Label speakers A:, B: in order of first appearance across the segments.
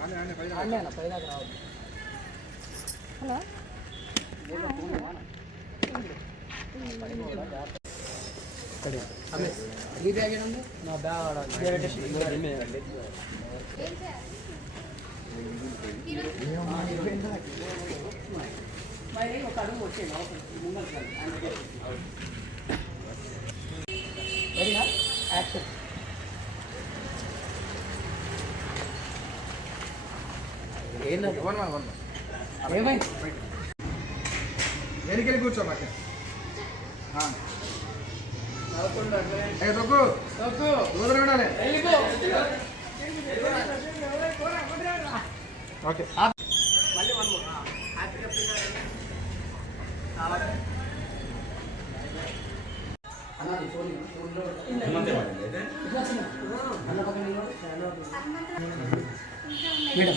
A: Hello ఈ bag ఏనండి నా బ్యాగ్ మరి ఒక అడుగు వచ్చేది ముందర యాక్షన్
B: వెనకెళ్ళి కూర్చో దొక్కు దొక్కు దూరం ఉండాలి
A: వెళ్ళిపో.
B: ఓకే.
A: మేడం.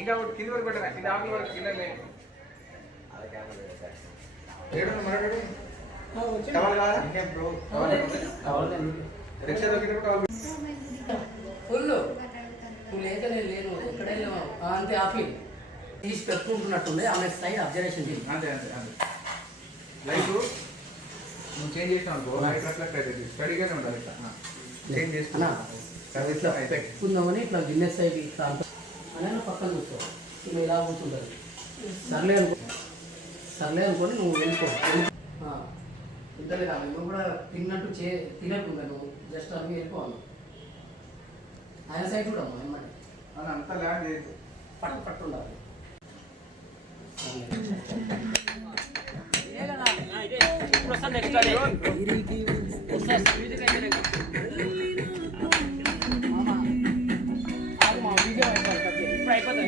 B: ఇంకా ఒకటి కింది వరకు పెట్టరా? కింద ఆకుల వరకు కింద ఏడు కాదా ఇంకేం బ్రో? రిక్షా
A: ఫుల్ నువ్వు లేను అంతే తీసి పెట్టుకుంటున్నట్టుంది ఆమె సైడ్ అబ్జర్వేషన్ చేయి.
B: అంతే అంతే అంతే. లైట్ నువ్వు చేంజ్ చేసినావు అనుకో లైట్ రిఫ్లెక్ట్ అవుతుంది స్టడీగానే ఉండాలి ఇట్లా. చేంజ్
A: ఇట్లా పెట్టుకుందామని ఇట్లా గిన్నె సైడ్ ఇట్లా అంత అని పక్కన కూర్చో నువ్వు ఇలా కూర్చుంటుంది. సర్లే అనుకో. సర్లే అనుకోని నువ్వు వెళ్ళిపో. ఆ, ఇద్దరు కాదు నువ్వు కూడా తిన్నట్టు చే తినకుండా నువ్వు. జస్ట్ అవి వెళ్ళిపోవాలి ఆయన సైడ్ కూడా ఏమన్నా
B: అని అంతా ల్యాండ్ చేయదు
A: పట్టు పట్టు ఉండాలి.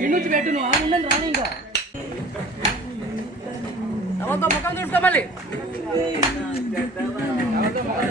A: నుంచి పెట్టు నువ్వు ఆ ఉండని రాని ఇంకా. ఎవరితో ముఖం చూసుకో మళ్ళీ. ఎవరితో ముఖం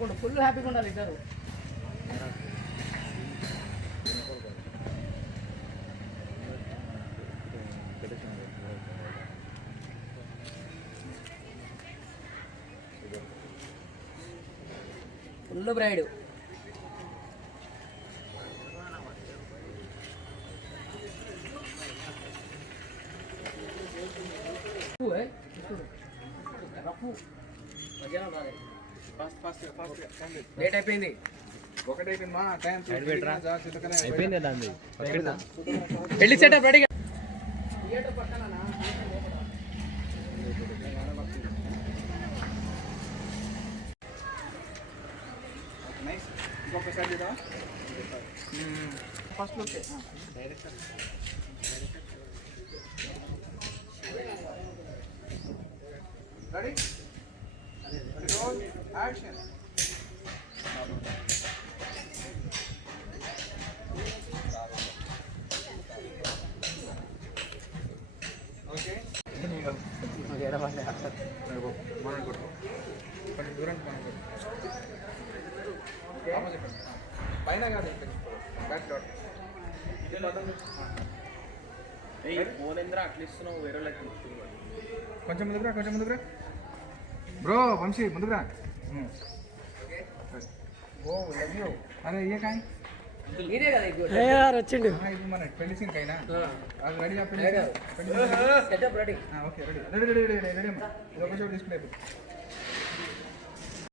A: నవ్వుకుంటూ ఫుల్ హ్యాపీగా ఉండాలి ఇద్దరు ఫుల్ బ్రైడ్ రఫు మధ్యాహ్నం
B: రాలేదు మా టైం
C: అయిపోయింది దాన్ని
A: పెళ్ళి సెటప్ రెడీ థియేటర్ పక్కన
B: నైస్ ఇంకొకసారి first look ready roll action okay. మనం కొట్టు కొంచెం దూరం మనం కొట్టు పైన కాదు బ్యాక్ డాట్
C: వేరే
B: కొంచెం ముందుకురా కొంచెం ముందుకురా బ్రో వంశీ ముందుకురా అరే ఏ కాయ్ వచ్చిండు ఇది మన పెళ్ళి కైనా అది రెడీ పెళ్ళి okay ready ready ready ready ready అమ్మా ఇది ఒక చోటు డిస్ప్లే